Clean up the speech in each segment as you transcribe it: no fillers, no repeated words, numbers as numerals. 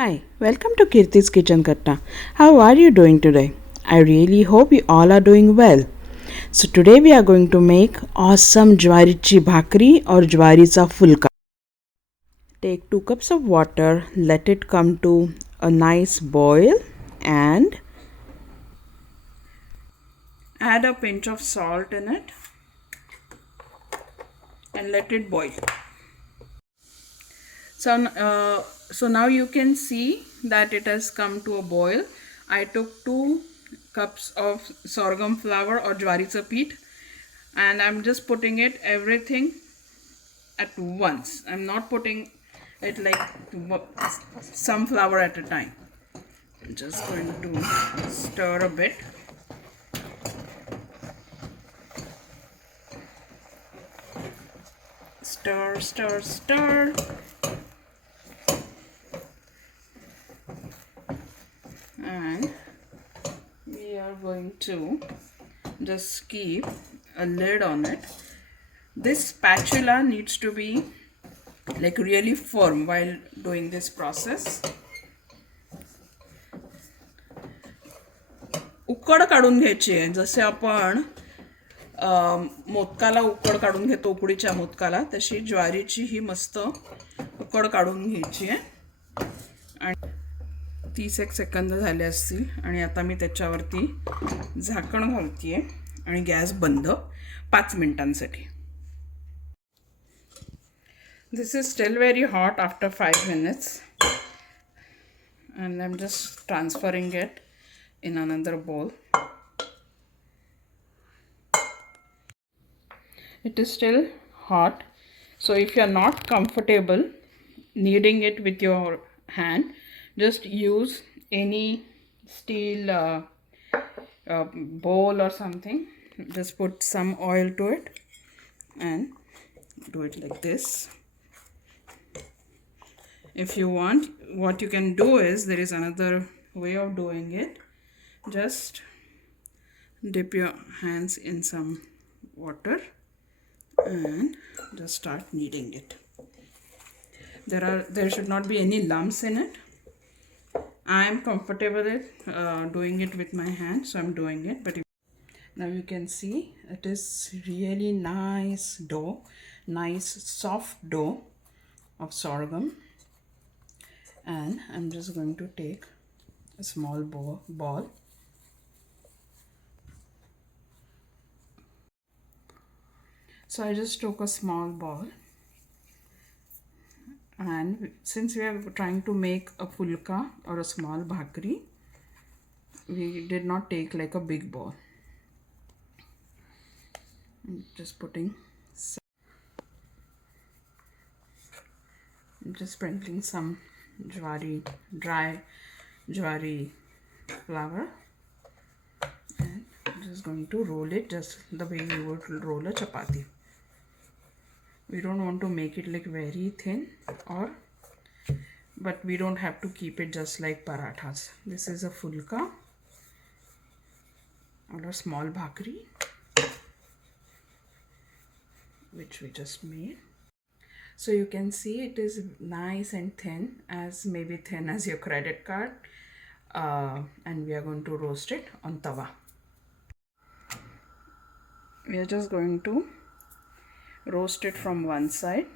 Hi, welcome to Kirti's Kitchen Katta. How are you doing today? I really hope you all are doing well. So today we are going to make awesome jwarichi bhakri or jwaricha fulka. Take 2 cups of water, let it come to a nice boil and add a pinch of salt in it and let it boil. So now you can see that it has come to a boil. I took 2 cups of sorghum flour or jwaricha peat and I'm just putting it everything at once. I'm not putting it like some flour at a time. I'm just going to stir a bit. Stir, stir, stir. And we are going to just keep a lid on it. This spatula needs to be like really firm while doing this process. उकड काढून घ्यायची आहे, जसे आपण मोदकाला उकड काढून घेतो, उकडीच्या मोदकाला, तशी ज्वारीची ही मस्त उकड काढून घ्यायची आहे. आणि 30 सेकंद झाले असतील आणि आता मी त्याच्यावरती झाकण घालतीये आणि गॅस बंद 5 मिनिटांसाठी. This is still very hot after 5 minutes and I'm just transferring it in another bowl. It is still hot, so if you are not comfortable kneading it with your hand, just use any steel bowl or something. Just put some oil to it and do it like this. If you want, what you can do is, there is another way of doing it. Just dip your hands in some water and just start kneading it. There should not be any lumps in it. I am comfortable with doing it with my hand, so I'm doing it. But now you can see it is really nice dough, nice soft dough of sorghum. And I'm just going to take a small ball. So I just took a small ball, and since we are trying to make a fulka or a small bhakri, we did not take like a big ball. I'm just putting I'm just sprinkling some dry jwari flour, and I'm just going to roll it just the way you would roll a chapati. We don't want to make it like very thin, but we don't have to keep it just like parathas. This is a fulka or a small bhakri which we just made. So you can see it is nice and thin, as maybe thin as your credit card, and we are going to roast it on tawa. We are just going to roast it from one side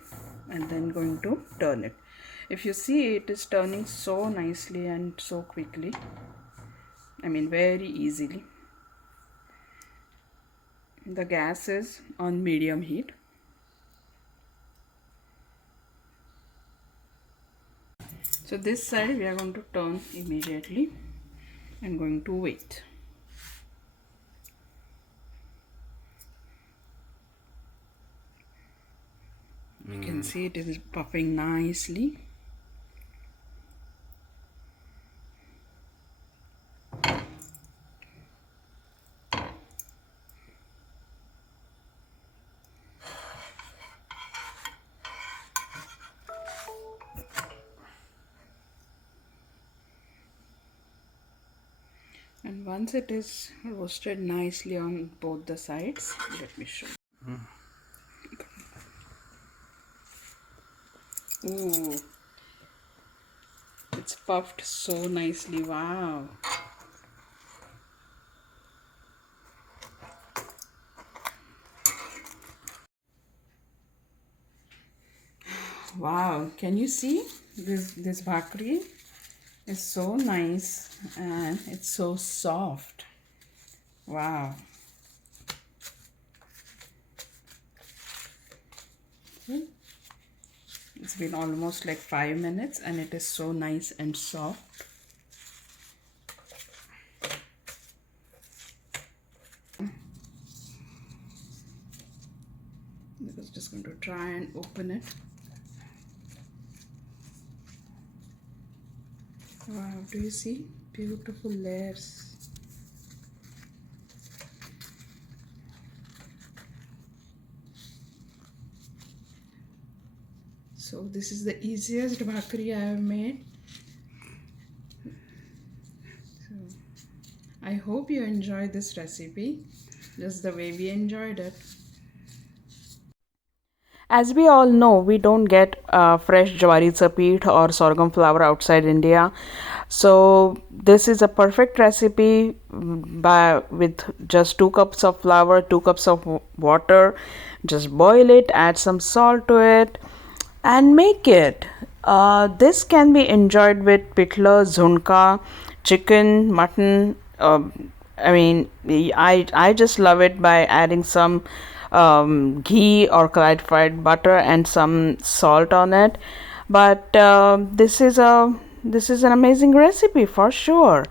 and then going to turn it. If you see, it is turning so nicely and so quickly, I mean very easily. The gas is on medium heat. So this side we are going to turn immediately and going to wait. You can see it is puffing nicely. And once it is roasted nicely on both the sides, let me show you. Ooh, it's puffed so nicely. Wow. Wow, can you see this bhakri is so nice and it's so soft. Wow. It's been almost like 5 minutes and it is so nice and soft. I was just going to try and open it. Wow, do you see? Beautiful layers. So this is the easiest bhakri I have made. So I hope you enjoy this recipe just the way we enjoyed it. As we all know, we don't get fresh jawari's peeth or sorghum flour outside India. So this is a perfect recipe with just 2 cups of flour, 2 cups of water. Just boil it, add some salt to it, and make it. This can be enjoyed with pitla, zunka, chicken, mutton. I just love it by adding some ghee or clarified butter and some salt on it. But this is an amazing recipe for sure.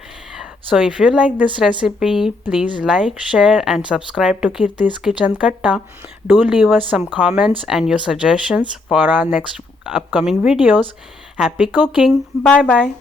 So if you like this recipe, please like, share and subscribe to Kirti's Kitchen Katta. Do leave us some comments and your suggestions for our next upcoming videos. Happy cooking. Bye bye.